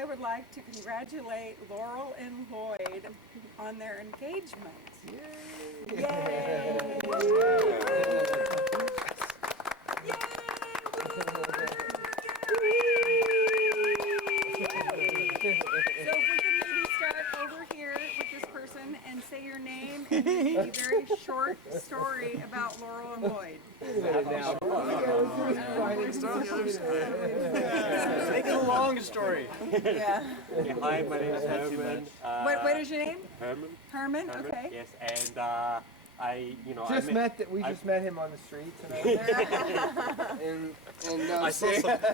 I would like to congratulate Laurel and Loyd on their engagement. Yay! Yay! So if we can maybe start over here with this person and say your name and a very short story about Laurel and Loyd. Make it a long story. Yeah. Hi, my name is Herman. What is your name? Herman. Herman. Okay. Yes, and We just met him on the street tonight.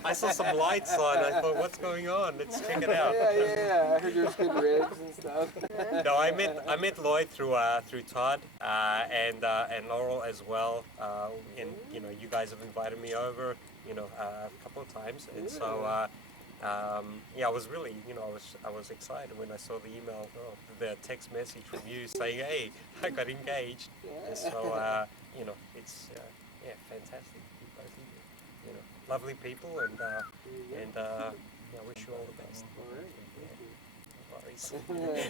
I saw some lights on. I thought, what's going on? Let's check it out. Yeah. I heard there's good ribs and stuff. No, I met Lloyd through Todd and Laurel as well. And you guys have invited me over, a couple of times, and so. I was really, I was excited when I saw the email, the text message from you saying, "Hey, I got engaged." And so, it's fantastic. You both, lovely people, and I wish you all the best. No worries.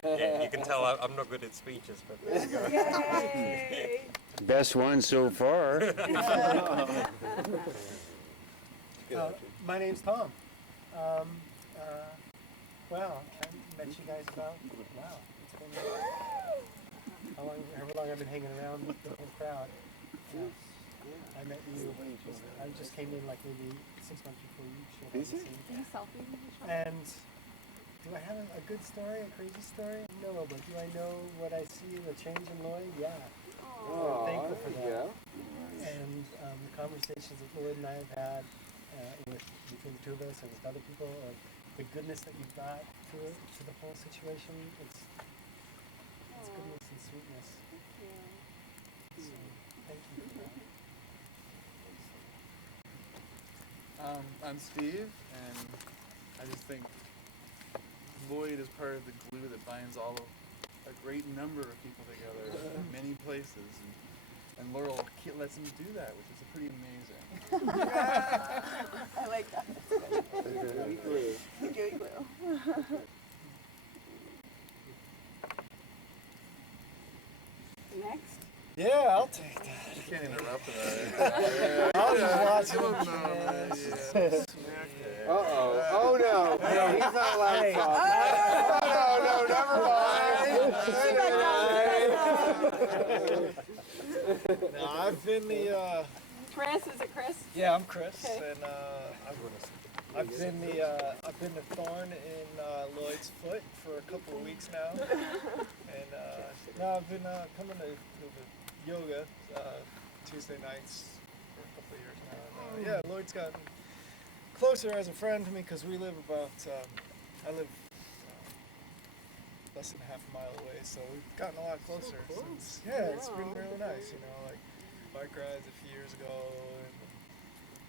Yeah, you can tell I'm not good at speeches, but there you go. Yay! Best one so far. My name's Tom. Wow, I met you guys about, it's been however long I've been hanging around with the whole crowd. I met you, I just came in like maybe 6 months before you showed up on the scene. And do I have a good story, a crazy story? No, but do I know what I see, the change in Lloyd? Yeah. I'm thankful for that. And the conversations that Lloyd and I have had between the two of us and with other people, of the goodness that you've brought to the whole situation, it's goodness and sweetness. So, thank you for that. I'm Steve, and I just think Lloyd is part of the glue that binds a great number of people together in many places, and Laurel lets him do that, which is pretty amazing. I like that. Gooey glue. Next. Yeah, I'll take that. You can't interrupt that. I'll just watch him. Oh no, he's not allowed to talk. No, I've been the Chris, is it Chris? yeah, I'm Chris, Okay. and I've been the thorn in Lloyd's foot for a couple of weeks now, and I've been coming to yoga Tuesday nights for a couple of years now. And, Lloyd's gotten closer as a friend to me because we live about I live less than half a mile away, so we've gotten a lot closer since. Yeah, it's been really nice, like bike rides a few years ago,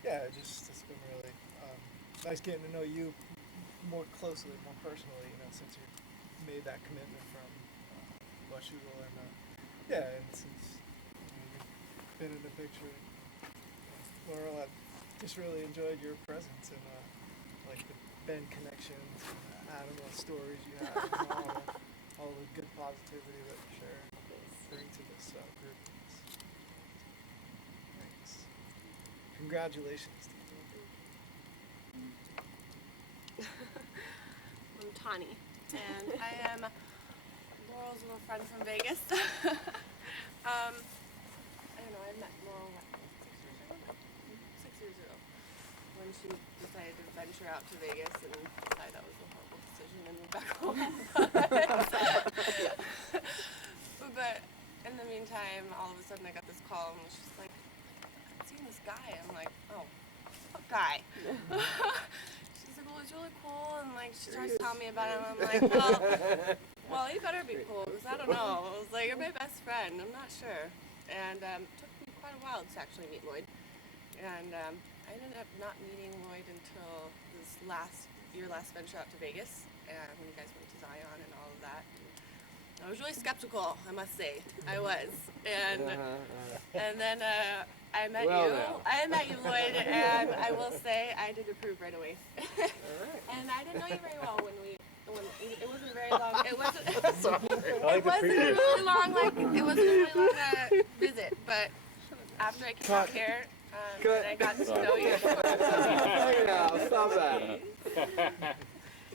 and it's been really nice getting to know you more closely, more personally, since you made that commitment from Washougal, and since you've been in the picture, Laurel, I've just really enjoyed your presence and like the Ben connections, and the animal stories you have, and all the good positivity that you share and bring to this group. Thanks. Congratulations, Steve. I'm Tani, and I am Laurel's little friend from Vegas. I don't know, I met Laurel 6 years ago when she decided to venture out to Vegas and decided that was a horrible decision and move back home. But in the meantime, all of a sudden I got this call and she's like, I've seen this guy. I'm like, oh, what guy? She's like, well, he's really cool, and like she starts telling me about him. I'm like, well, he better be cool, because I don't know. I was like, you're my best friend. I'm not sure. And it took me quite a while to actually meet Lloyd. And I ended up not meeting Lloyd until your last venture out to Vegas, and when you guys went to Zion and all of that. I was really skeptical, I must say. I was. And then I met Well, you. now. I met you, Lloyd, and I will say I did approve right away. And I didn't know you very well when it wasn't very long. It wasn't. It wasn't a really long visit, but after I came out here, and I got to know you. Stop that.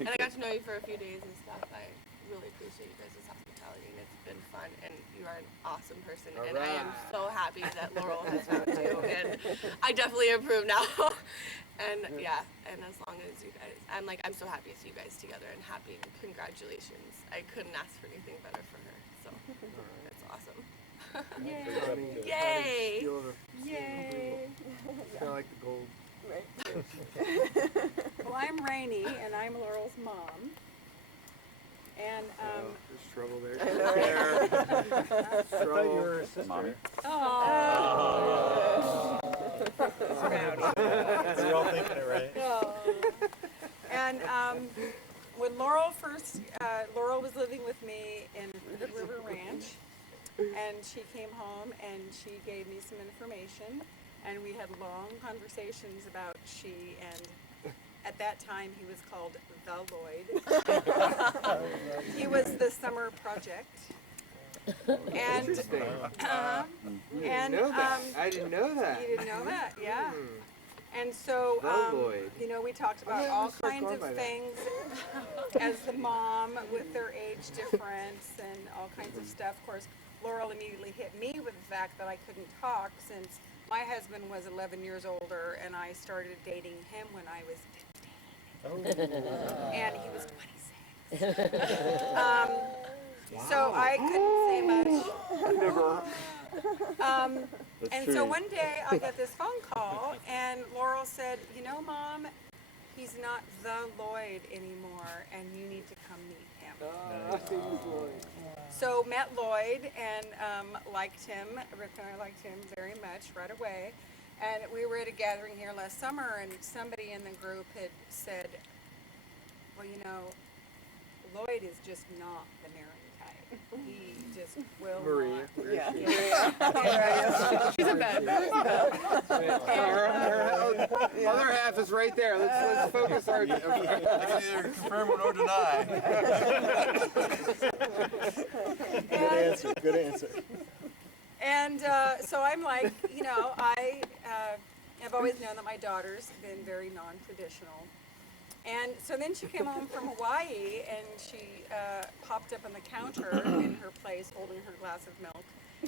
And I got to know you for a few days and stuff. I really appreciate you guys' hospitality, and it's been fun. And you are an awesome person, and I am so happy that Laurel has found you. And I definitely approve now. And yeah, and as long as you guys, I'm so happy to see you guys together and happy. And congratulations. I couldn't ask for anything better for her. So it's awesome. Yay! Yay! Yay! Kind of like the gold. Well, I'm Rainey, and I'm Laurel's mom. And There's trouble there. I thought you were a sister. Mommy. You're all thinking it right. And when Laurel was living with me in River Ranch, and she came home and she gave me some information, and we had long conversations about she, and at that time he was called the Loyd. He was the summer project. And Interesting. and I didn't know that. you didn't know that, yeah. And so, The Loyd. you know, we talked about Yeah, all let's start kinds going of by that. things as the mom with their age difference and all kinds of stuff. Of course, Laurel immediately hit me with the fact that I couldn't talk since my husband was 11 years older and I started dating him when I was 15. And he was 26. So I couldn't say much. And so one day I get this phone call, and Laurel said, "You know, Mom, he's not the Loyd anymore, and you need to come meet him." So met Lloyd and liked him. Rick and I liked him very much right away. And we were at a gathering here last summer, and somebody in the group had said, "Well, you know, Lloyd is just not the marrying type. He just will Maria. not." Yeah. She's in bed. The other half is right there. Let's focus our. I can either confirm or deny. Good answer. And so I'm like, you know, I have always known that my daughter's been very non-traditional. And so then she came home from Hawaii, and she popped up on the counter in her place holding her glass of milk.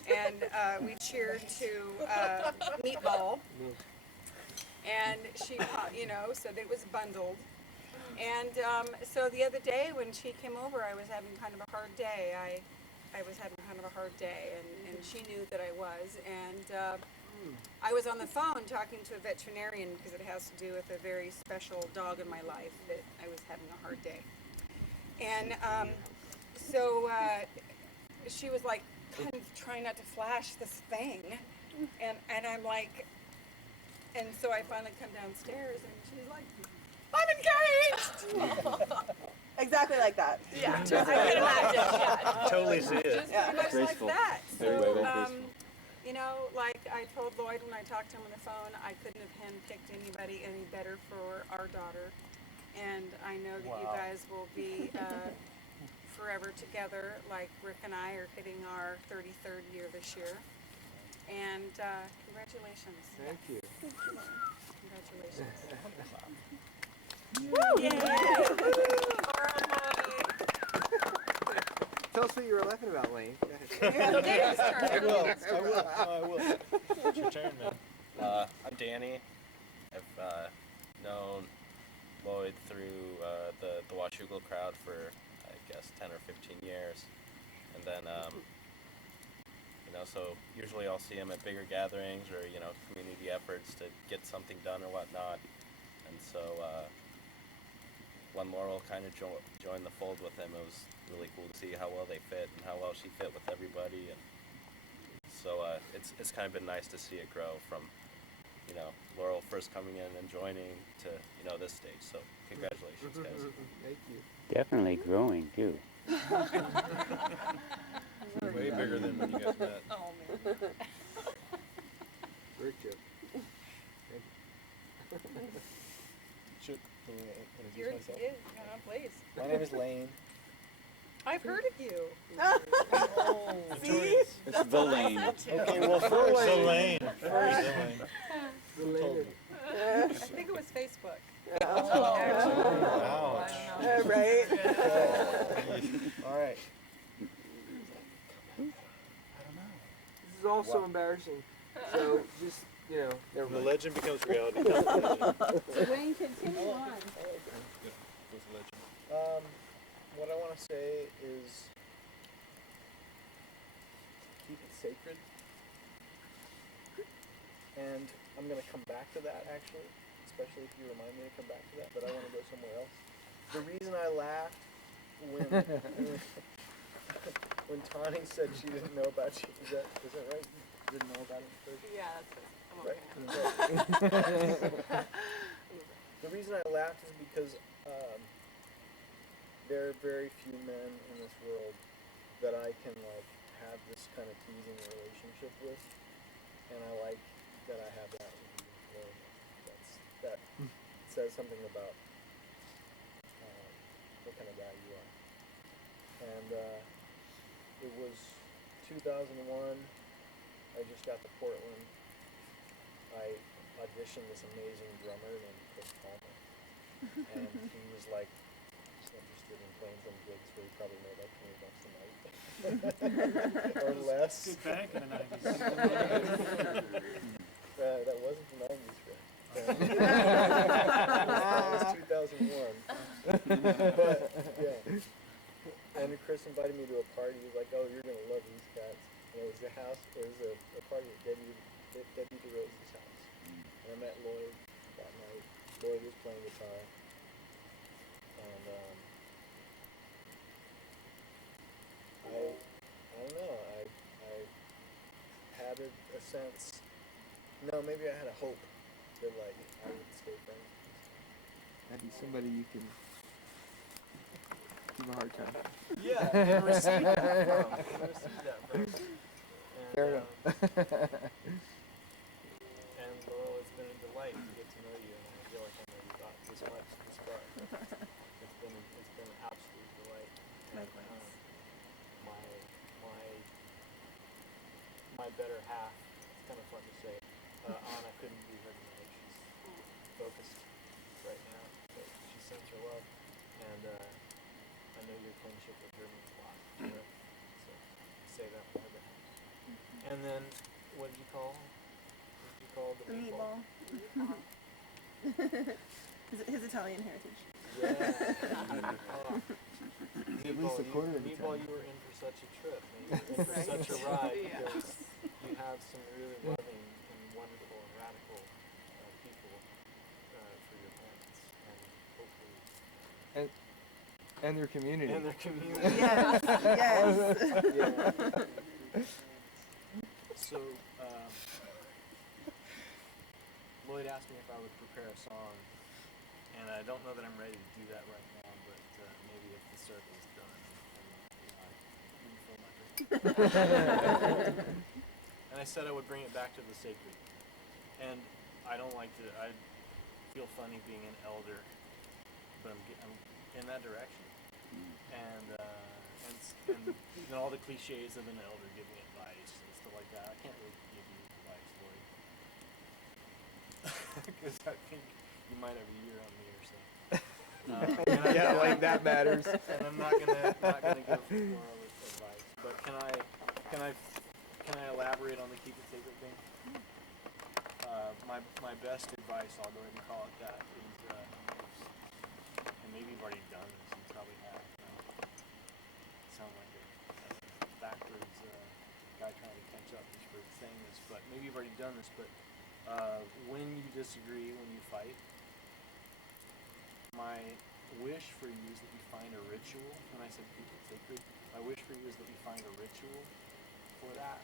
And we cheered to meatball. And she, you know, said it was bundled. And so the other day when she came over, I was having kind of a hard day. I was having kind of a hard day, and she knew that I was. And I was on the phone talking to a veterinarian because it has to do with a very special dog in my life that I was having a hard day. And so she was like kind of trying not to flash this thing. And I'm like, and so I finally come downstairs and she's like, "I'm engaged!" Exactly like that. Yeah, I can imagine. Yeah. Totally see it. Just pretty much Graceful. like that. Very So, well, graceful. you know, like I told Lloyd when I talked to him on the phone, I couldn't have handpicked anybody any better for our daughter. And I know that you guys will be forever together, like Rick and I are hitting our 33rd year this year. And congratulations. Thank you. Congratulations. Yay! Tell us what you were laughing about, Lane. Go ahead. Dave's turn. I will. It's your turn, man. I'm Danny. I've known Lloyd through the Washougal crowd for, I guess, 10 or 15 years. And then, so usually I'll see him at bigger gatherings or, community efforts to get something done or whatnot. And so when Laurel kind of joined the fold with him, it was really cool to see how well they fit and how well she fit with everybody. And so it's kind of been nice to see it grow from, Laurel first coming in and joining to, this stage. So congratulations, guys. Thank you. Definitely growing too. Way bigger than when you guys met. Oh man. Great kid. Should You're, introduce myself? yeah, please. My name is Lane. I've heard of you. See? It's the lane. Okay, well first the lane. First the lane. The lane. I think it was Facebook. Ouch. Right? All right. This is all so embarrassing. So just, you know, never The mind. legend becomes reality. Becomes legend. Wayne, continue on. What I want to say is keep it sacred. And I'm going to come back to that actually, especially if you remind me to come back to that, but I want to go somewhere else. The reason I laughed when when Tawny said she didn't know about you, is that right? You didn't know about it first? Yeah, that's it. I'm over Right. here now. The reason I laughed is because there are very few men in this world that I can like have this kind of teasing relationship with, and I like that I have that with you. Lauren. That says something about what kind of guy you are. And it was 2001. I just got to Portland. I auditioned this amazing drummer named Chris Palmer, and he was like interested in playing some gigs where he probably made like $20 a night or less. Back in the 90s. That wasn't the 90s, Fred. That was 2001. But yeah. And Chris invited me to a party. He was like, "Oh, you're gonna love these cats." And it was a party at Debbie DeRose's house. And I met Lloyd that night. Lloyd was playing guitar. And I don't know. I had a sense. No, maybe I had a hope that like I would stay friends. That'd be somebody you can give a hard time. Yeah, and receive that from. And, Fair enough. and Laurel, it's been a delight to get to know you, and I feel like I know you got this much this far. It's been an absolute delight. And, Likewise. my better half. It's kind of fun to say. Anna couldn't be here tonight. She's focused right now, but she sends her love, and I know your kinship with her means a lot to her. So I say that on her behalf. And then, what did you call the The meatball? His Italian heritage. Yeah. At least a quarter of the Meatball, time. you were in for such a trip, man. You were in for such a ride Yeah. because you have some really loving and wonderful and radical people for your parents, and hopefully And their community. and their community. Yes, yes. Yeah. So, Lloyd asked me if I would prepare a song, and I don't know that I'm ready to do that right now, but maybe if the circle's done, and I can fill my drink. And I said I would bring it back to the sacred. And I don't like to, I feel funny being an elder, but I'm in that direction. And then all the cliches of an elder giving advice and stuff like that. I can't really give you advice, Lloyd. Because I think you might have a year on me or so. Yeah, like that matters. And I'm not gonna give moral advice. But can I elaborate on the keep it sacred thing? My best advice, I'll go ahead and call it that, is and maybe you've already done this, you probably have. Sound like a backwards guy trying to catch up just for saying this, but maybe you've already done this. But when you disagree, when you fight, my wish for you is that you find a ritual. When I said keep it sacred, my wish for you is that you find a ritual for that.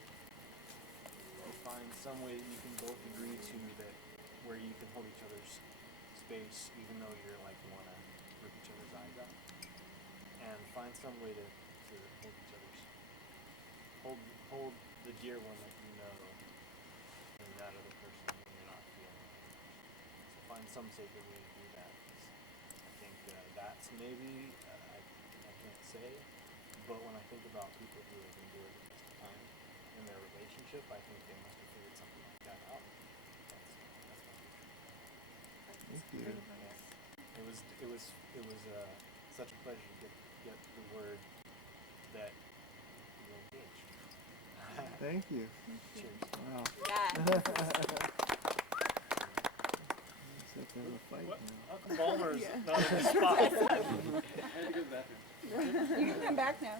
You find some way that you can both agree to that, where you can hold each other's space, even though you're like wanna rip each other's eyes out. and find some way to hold each other's hold the dear one that you know in that other person when you're not feeling it. So find some sacred way to do that. 'Cause I think that's maybe I can't say, but when I think about people who have endured the best of time in their relationship, I think they must have figured something like that out. That's my picture. Thank you. Yeah. It was such a pleasure to get the word that you're engaged. Thank you. Cheers. Wow. Yeah. It's like we have a fight now. How come Balmer's not in the spot? I had to go to the bathroom. You can come back now.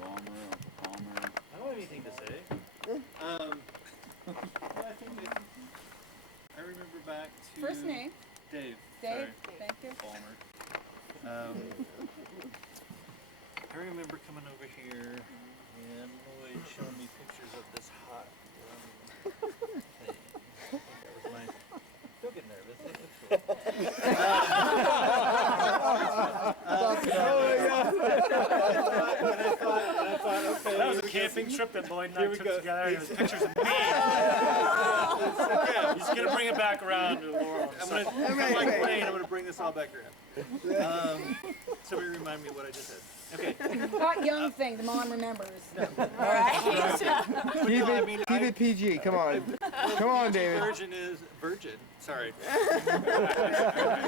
Palmer. I don't have anything to say. I think I remember back to First name? Dave. Dave, Sorry. thank you. Palmer. I remember coming over here and Lloyd showing me pictures of this hot thing. That was my. Don't get nervous. It's cool. Okay, That was a camping trip that Lloyd and I Here we took go. together. And it was pictures of me. He's gonna bring it back around to Laurel. I'm like Wayne, I'm gonna bring this all back around. Somebody remind me what I just said. Okay. Hot young thing, the mom remembers. Keep it PG. Come on. Come on, David. Virgin. Sorry.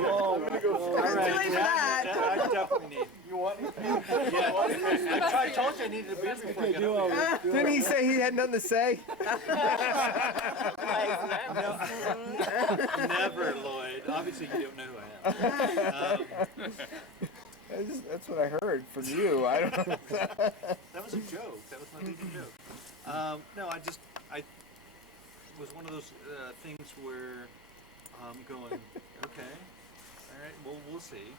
Oh, I'm gonna go. All right. I definitely need. You want me? Yeah. I told you I needed a beer before I got over here. Didn't he say he had nothing to say? Never, Lloyd. Obviously, you don't know who I am. That's what I heard from you. I don't know. That was a joke. That was my leading joke. No, I was one of those things where I'm going, okay, all right, well, we'll see.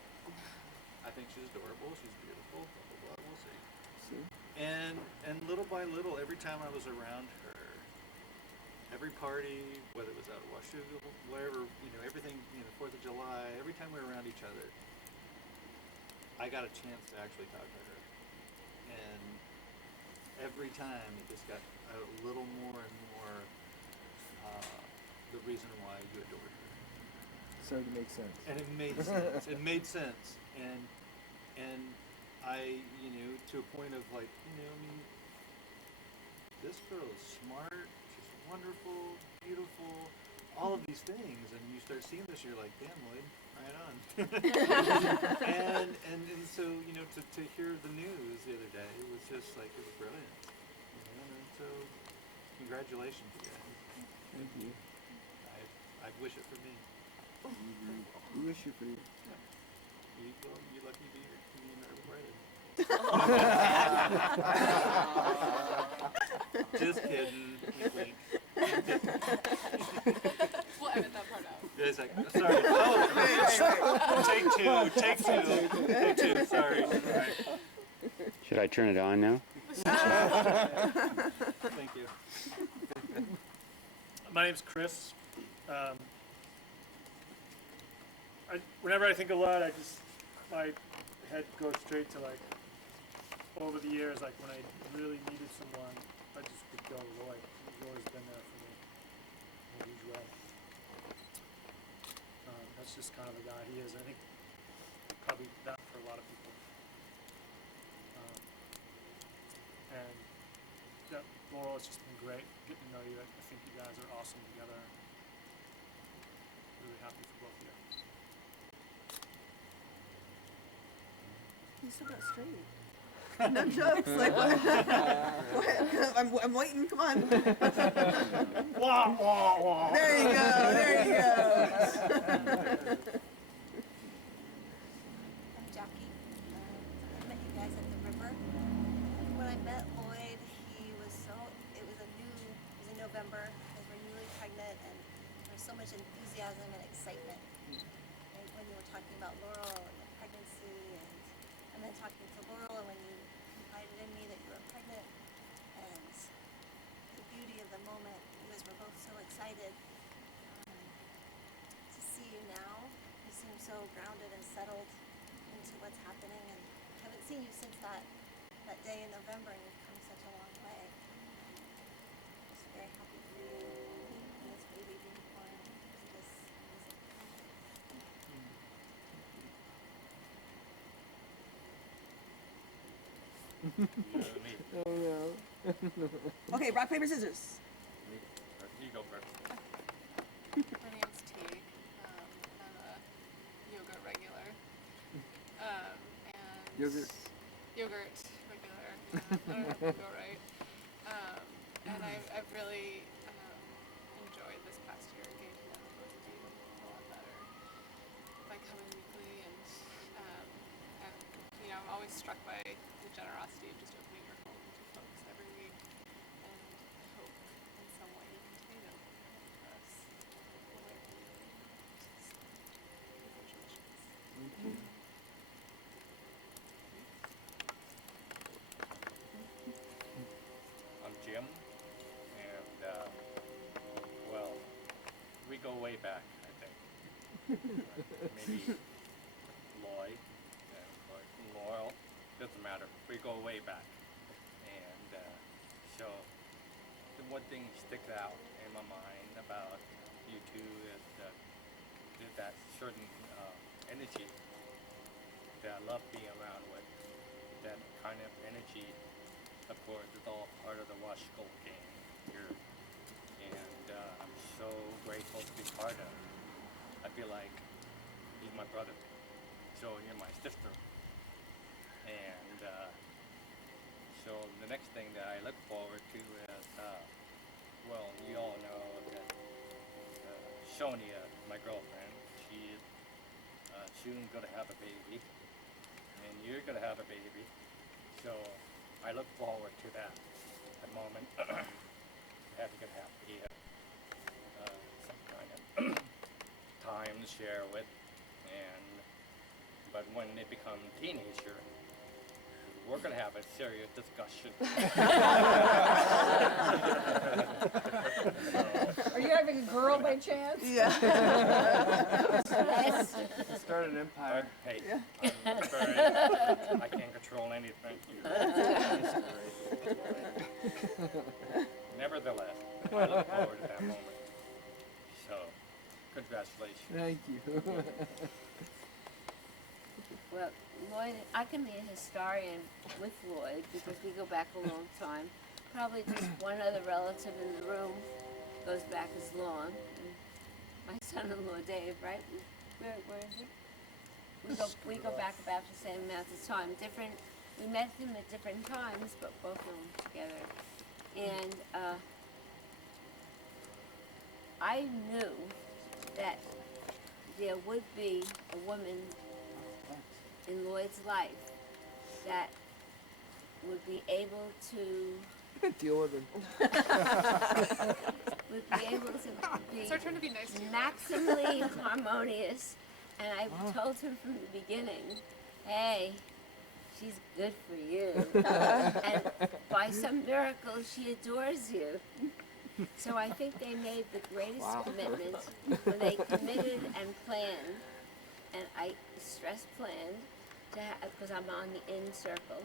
I think she's adorable. She's beautiful. Blah blah blah. We'll see. And little by little, every time I was around her, every party, whether it was out at Washougal, whatever, everything, 4th of July, every time we were around each other, I got a chance to actually talk to her. And every time it just got a little more and more the reason why you adored her. Started to make sense. And it made sense. It made sense. And I, to a point of like, this girl is smart, she's wonderful, beautiful, all of these things, and you start seeing this, you're like, damn, Lloyd, right on. and so, to hear the news the other day, it was just like, it was brilliant. And so, congratulations, you guys. Thank you. I wish it for me. We wish you for you. You lucky to be here. Me and her related. Just kidding. Wink. We'll edit that part out. Yeah, it's like, sorry. Oh, take two. Sorry. All right. Should I turn it on now? Thank you. My name's Chris. Whenever I think of Lloyd, my head goes straight to like over the years, like when I really needed someone, I just would go to Lloyd. He's always been there for me in a huge way. That's just kind of the guy he is. I think probably that for a lot of people. And yeah, Laurel, it's just been great getting to know you. I think you guys are awesome together. Really happy for both of you. You still got straight. No jokes. Like what? What? I'm waiting. Come on. Wah, wah, wah. There you go. I'm Jackie. I met you guys at the river. When I met Lloyd, it was in November, because we're newly pregnant, and there was so much enthusiasm and excitement. And when you were talking about Laurel and the pregnancy, and then talking to Laurel, and when you confided in me that you were pregnant, and the beauty of the moment, you guys were both so excited. To see you now, you seem so grounded and settled into what's happening, and haven't seen you since that day in November, and you've come such a long way. Just very happy for you and this baby being born this Oh no. Okay, rock, paper, scissors. You go first. My name's T. I'm a yoga regular. And Yogurt. Yogurt regular. Yeah, I don't know if you go right. And I've really enjoyed this past year getting to know both of you a lot better by coming weekly, and you know, I'm always struck by the generosity of just opening your home to folks every week, and I hope in some way you continue to for us. Congratulations. I'm Jim, and well, we go way back, I think. Maybe Lloyd and Laurel, doesn't matter. We go way back, and so the one thing sticks out in my mind about you two is that certain energy that I love being around with. That kind of energy, of course, is all part of the Wash School game here, and I'm so grateful to be part of. I feel like he's my brother, so you're my sister, and so the next thing that I look forward to is, well, you all know that Sonia, my girlfriend, she's soon gonna have a baby, and you're gonna have a baby. So I look forward to that moment. Having gonna have to get some kind of time to share with, but when they become teenager, we're gonna have a serious discussion. Are you having a girl by chance? Yeah. Start an empire. Hey, I'm very, I can't control anything. Nevertheless, I look forward to that moment. So, congratulations. Thank you. Well, Lloyd, I can be a historian with Lloyd because we go back a long time. Probably just one other relative in the room goes back as long. And my son-in-law Dave, right? Where is he? We go back about the same amount of time. We met him at different times, but both of them together. And I knew that there would be a woman in Lloyd's life that would be able to deal with him. would be able to be It's our turn to be nice to you. maximally harmonious. And I told him from the beginning, hey, she's good for you. And by some miracle, she adores you. So I think they made the greatest commitment when they committed and planned, and I stress planned, because I'm on the in circle,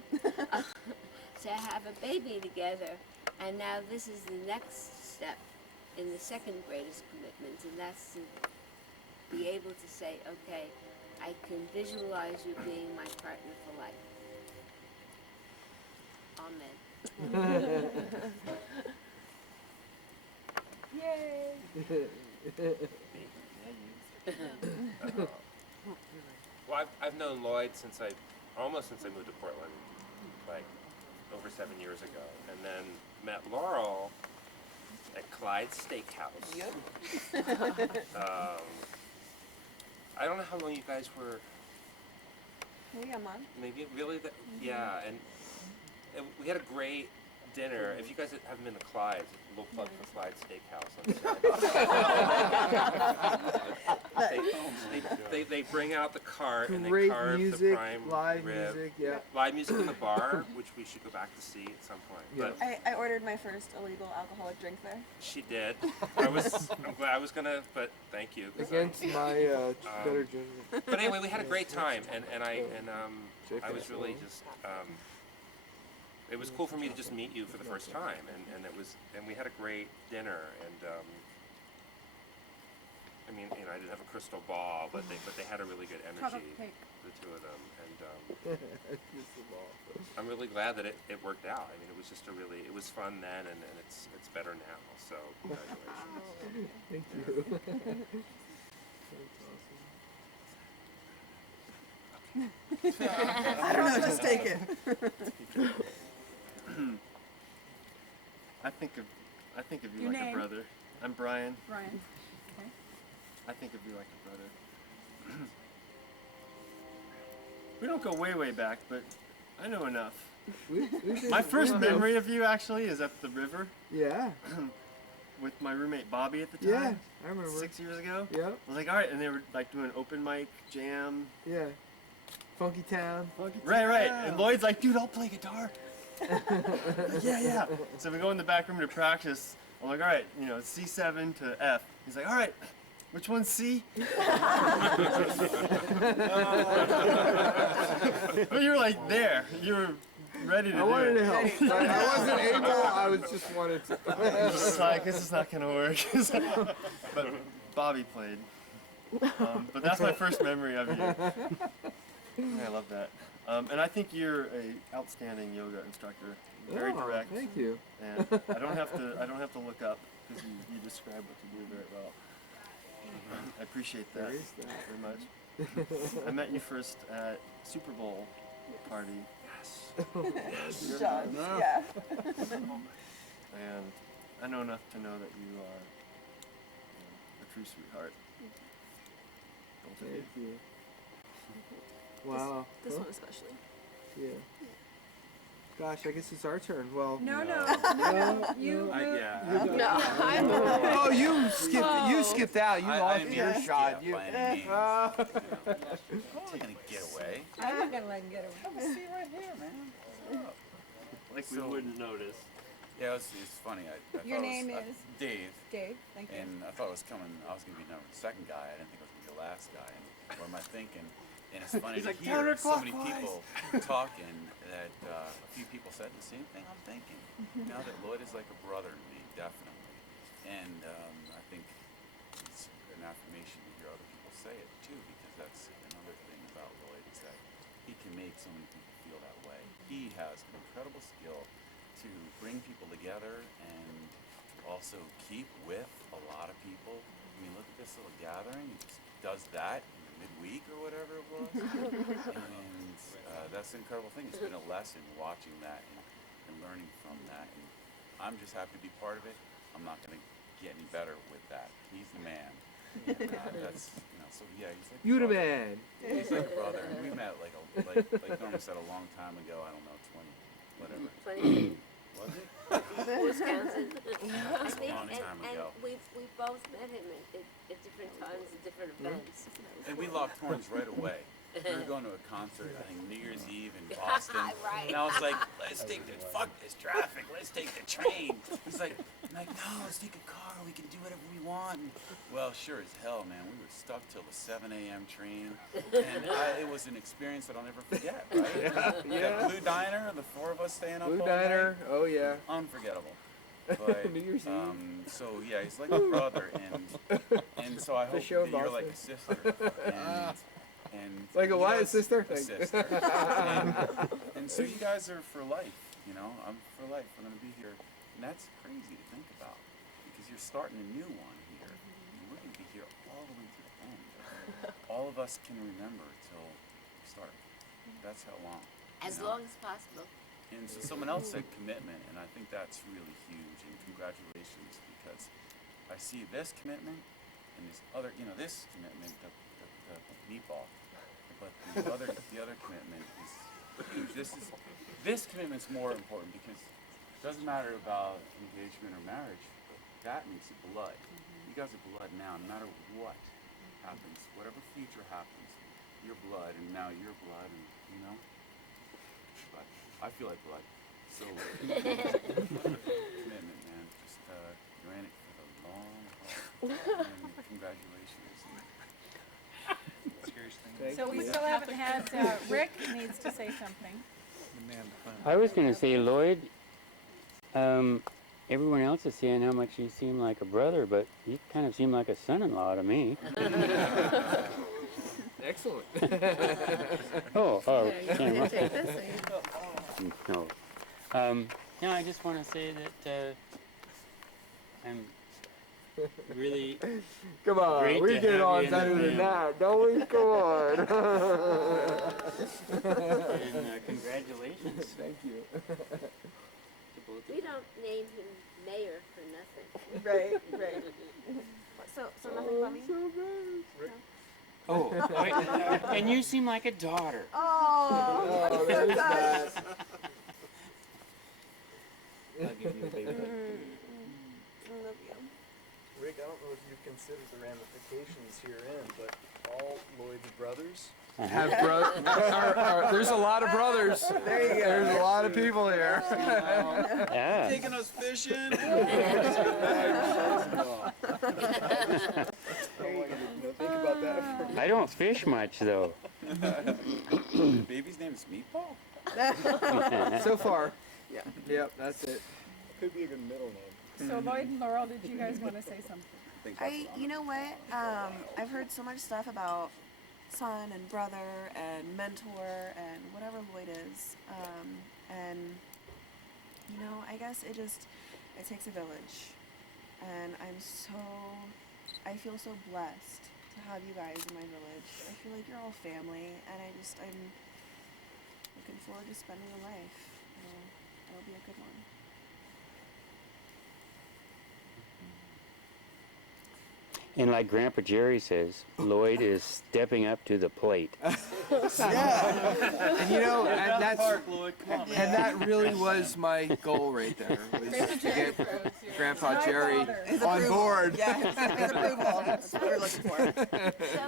to have a baby together. And now this is the next step in the second greatest commitment, and that's to be able to say, okay, I can visualize you being my partner for life. Amen. Well, I've known Lloyd almost since I moved to Portland, like over 7 years ago, and then met Laurel at Clyde's Steakhouse. Yep. I don't know how long you guys were. Maybe a month. Maybe really, yeah, and we had a great dinner. If you guys haven't been to Clyde's, a little plug for Clyde's Steakhouse on Saturday. they bring out the cart and they Great carve music, the prime live rib. music, yeah. Live music in the bar, which we should go back to see at some point. Yeah. But I ordered my first illegal alcoholic drink there. she did. I'm glad I was gonna, but thank you. 'Cause Against my better judgment. But anyway, we had a great time, and I was really just. It was cool for me to just meet you for the first time, and we had a great dinner, and I mean, I didn't have a crystal ball, but they had a really good energy, the two of them, and I'm really glad that it worked out. I mean, it was just it was fun then, and it's better now. So congratulations. Thank you. I don't know, just take it. I think of you Your like name? a brother. I'm Brian. Brian. Okay. I think of you like a brother. We don't go way back, but I know enough. My first memory of you actually is at the river. Yeah. With my roommate Bobby at the time. Yeah, I remember. 6 years ago. Yeah. I was like, all right, and they were like doing open mic, jam. Yeah. Funky Town. Right. And Lloyd's like, dude, I'll play guitar. Yeah. So we go in the back room to practice. I'm like, all right, C7 to F. He's like, all right, which one's C? But you were like there. You were ready to do it. I wanted to help. I wasn't able. I was just wanted to. Just like, this is not gonna work. But Bobby played. But that's my first memory of you. I love that. And I think you're a outstanding yoga instructor. Very direct. Thank you. And I don't have to look up because you describe what you do very well. I appreciate that, There is that. very much. I met you first at Super Bowl party. Yes. John, yeah. And I know enough to know that you are a true sweetheart. Both of Thank you. you. Wow. This Huh? one especially. Yeah. Gosh, I guess it's our turn. Well. No. You. No, I'm. Oh, you skipped out. You lost your shot. You. By any means. I'm gonna get away. I'm not gonna let him get away. Have a seat right here, man. Like we wouldn't notice. Yeah, it's funny. I Your thought name it was, is? Dave. Dave, thank you. And I thought it was coming. I was gonna be the second guy. I didn't think it was gonna be the last guy. And what am I thinking? And it's funny to hear so many people talking that a few people said the same thing I'm thinking. Now that Lloyd is like a brother to me, definitely. And I think it's an affirmation to hear other people say it too, because that's another thing about Lloyd is that he can make so many people feel that way. He has an incredible skill to bring people together and also keep with a lot of people. I mean, look at this little gathering. He just does that in the midweek or whatever it was. And that's an incredible thing. It's been a lesson watching that and learning from that. And I'm just happy to be part of it. I'm not going to get any better with that. He's the man. And that's, so yeah, he's like You the brother. man. He's like a brother. And we met like Norma said a long time ago. I don't know, 20, whatever. 20. Was it? Wisconsin. I think, long time and ago. we both met him at different times at different events. And we locked horns right away. We were going to a concert, I think New Year's Eve in Boston. Right. And I was like, fuck this traffic, let's take the train. He's like, no, let's take a car, we can do whatever we want. And, well, sure as hell, man, we were stuck till the 7 a.m. train. And it was an experience that I'll never forget, right? Yeah. Blue Diner, the four of us staying up Blue all Diner. night. Oh yeah. Unforgettable. But, New Year's Eve. so yeah, he's like a brother, and so I hope show that you're Boston. like a sister, and Like a you what? A guys- sister? a sister. and so you guys are for life, I'm for life. We're gonna be here, and that's crazy to think about because you're starting a new one here, and we're gonna be here all the way to the end. All of us can remember till we start. That's how long. As long as possible. And so someone else said commitment, and I think that's really huge, and congratulations, because I see this commitment and this other, this commitment, the meatball, but the other commitment is huge. This commitment's more important because Doesn't matter about engagement or marriage, but that means blood. You guys are blood now, no matter what happens, whatever future happens, you're blood, and now you're blood, and you know. But I feel like blood. So commitment, man. Just you're in it for the long haul. And congratulations. So we still haven't had, Rick needs to say something. I was going to say, Lloyd, everyone else is saying how much you seem like a brother, but you kind of seem like a son-in-law to me. Excellent. Oh, Yeah, you camera. can take this. No. No, I just want to say that I'm really Come on, great we to get have on you in the better than family. that, don't we? Come on. And congratulations. Thank you. To both of We don't name him mayor for nothing. Right, right. So nothing about me? Oh, and you seem like a daughter. Oh, Oh, so there's touched. that. I'll give you a big hug. I love you. Rick, I don't know if you consider the ramifications herein, but all Lloyd's brothers Have there's a lot of brothers. There you go. There's a lot of people here. Yeah. Taking us fishing. think about that. I don't fish much, though. The baby's name is Meatball? So far. Yeah. Yep, that's it. Could be a good middle name. So Lloyd and Laurel, did you guys want to say something? You know what? I've heard so much stuff about son and brother and mentor and whatever Lloyd is. And, you know, I guess it takes a village. And I feel so blessed to have you guys in my village. I feel like you're all family, and I'm looking forward to spending a life. It'll be a good one. And like Grandpa Jerry says, Lloyd is stepping up to the plate. Yeah. And you know, and that really was my goal right there, was to get Grandpa Jerry on board. Yeah, his approval. That's what we're looking for. So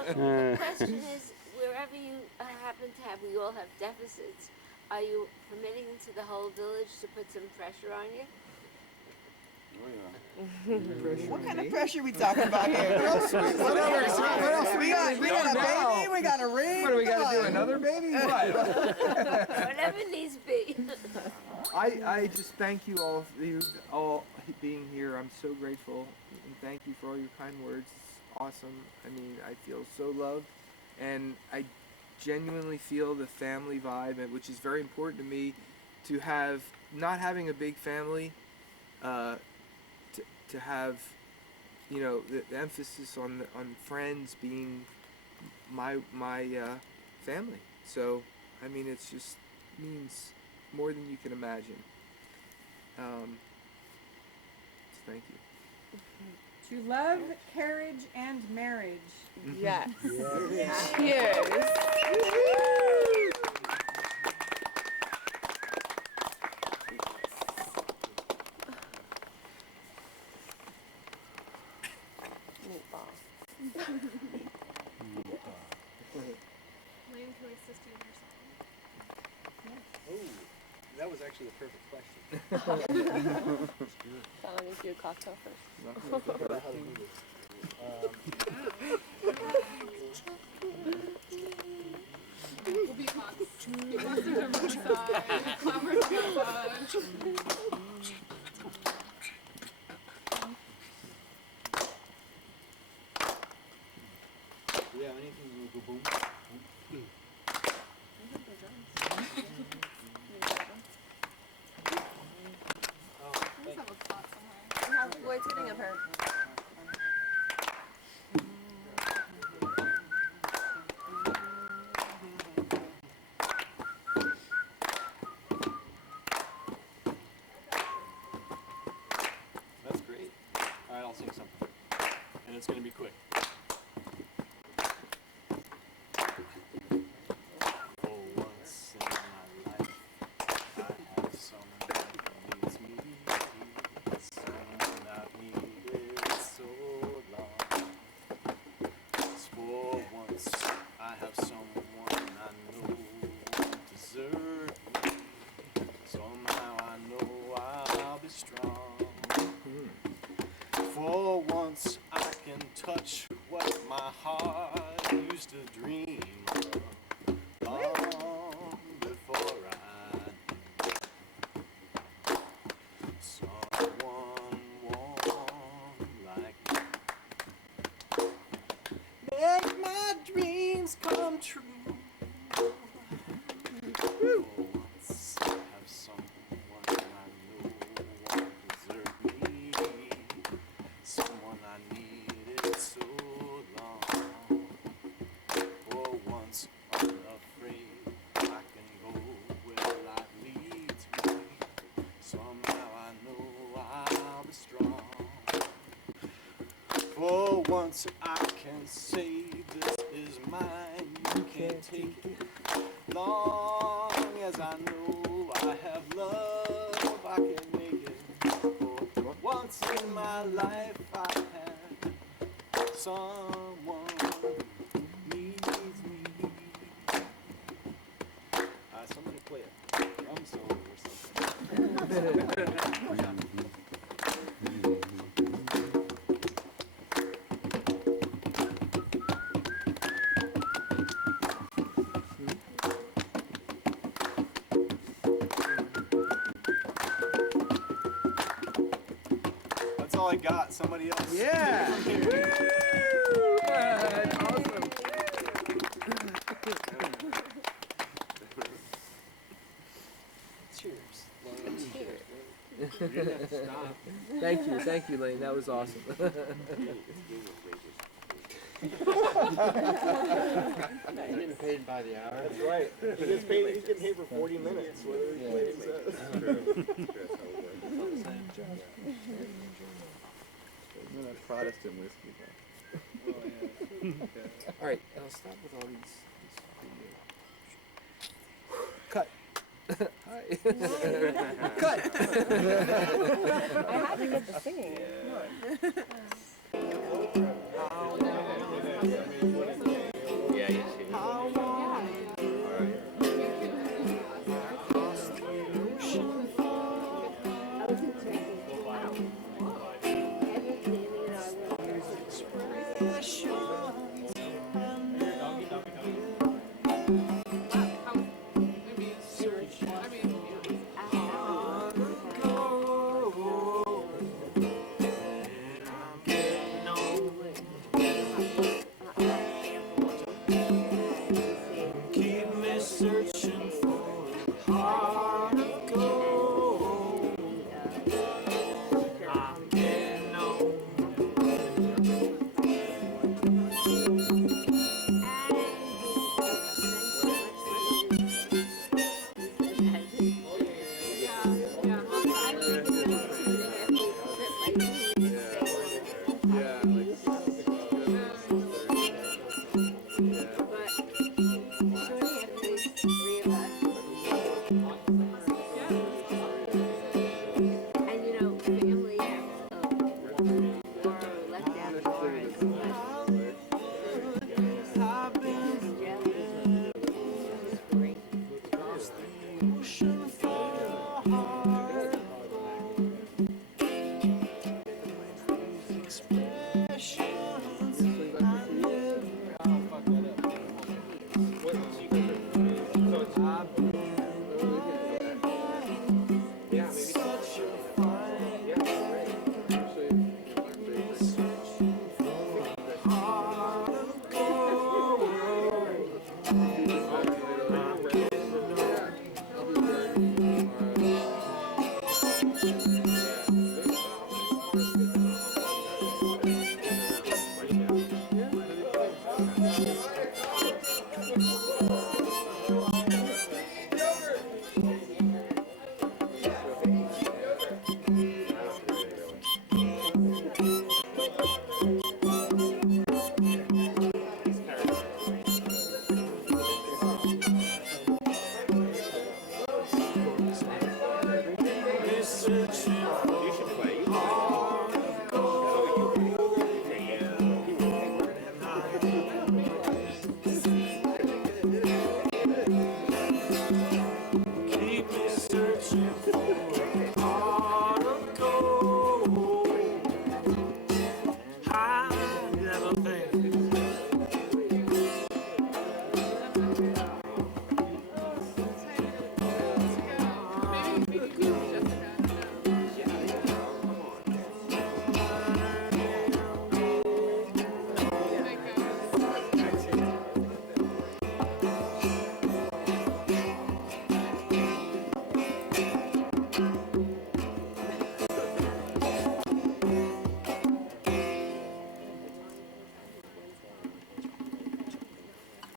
the question is, wherever you happen to have, we all have deficits, are you permitting to the whole village to put some pressure on you? What kind of pressure we talking about here? What else? We got a baby. We got a ring. What do we got to do? Another baby? What? Whatever needs be. I just thank you all being here. I'm so grateful, and thank you for all your kind words. It's awesome. I mean, I feel so loved, and I genuinely feel the family vibe, which is very important to me. To have not having a big family, to have, you know, the emphasis on friends being my family. So I mean, it's just means more than you can imagine. So thank you. To love, carriage, and marriage. Yes. Yes. Cheers. Liam, can we assist you in your song? Oh, that was actually the perfect question. So let me do a cocktail first. Think about how to do this. We'll beatbox. Beatboxers are on one side, clappers on the other side. Yeah, anything will go boom. Let's have a pot somewhere. Lloyd's getting up here. That's great. Alright, I'll sing something. And it's gonna be quick. For once in my life, I have someone who needs me touch what my heart used to dream of long before I knew someone warm like you. Make my dreams come true. Once have someone I know won't desert me, someone I needed so long. For once unafraid, I can go where life leads me. Somehow I know I'll be strong. For once I can say this is mine, you can't take it. Long as I know I have love, I can make it. For once in my life I had someone who needs me. Somebody play a drum solo or something. That's all I got. Somebody else. Yeah. That's awesome. Cheers. Thank you, Lane. That was awesome. He's getting paid by the hour. That's right. He's getting paid for 40 minutes. Whether he plays. I'm a Protestant whiskey. All right, I'll stop with all these cut. Hi. Cut. I had to get the singing. Yeah, you see. Keep me searching for a heart of gold. I'm getting on. And you know, family or left out as far as great. Ocean for a heart of gold. Express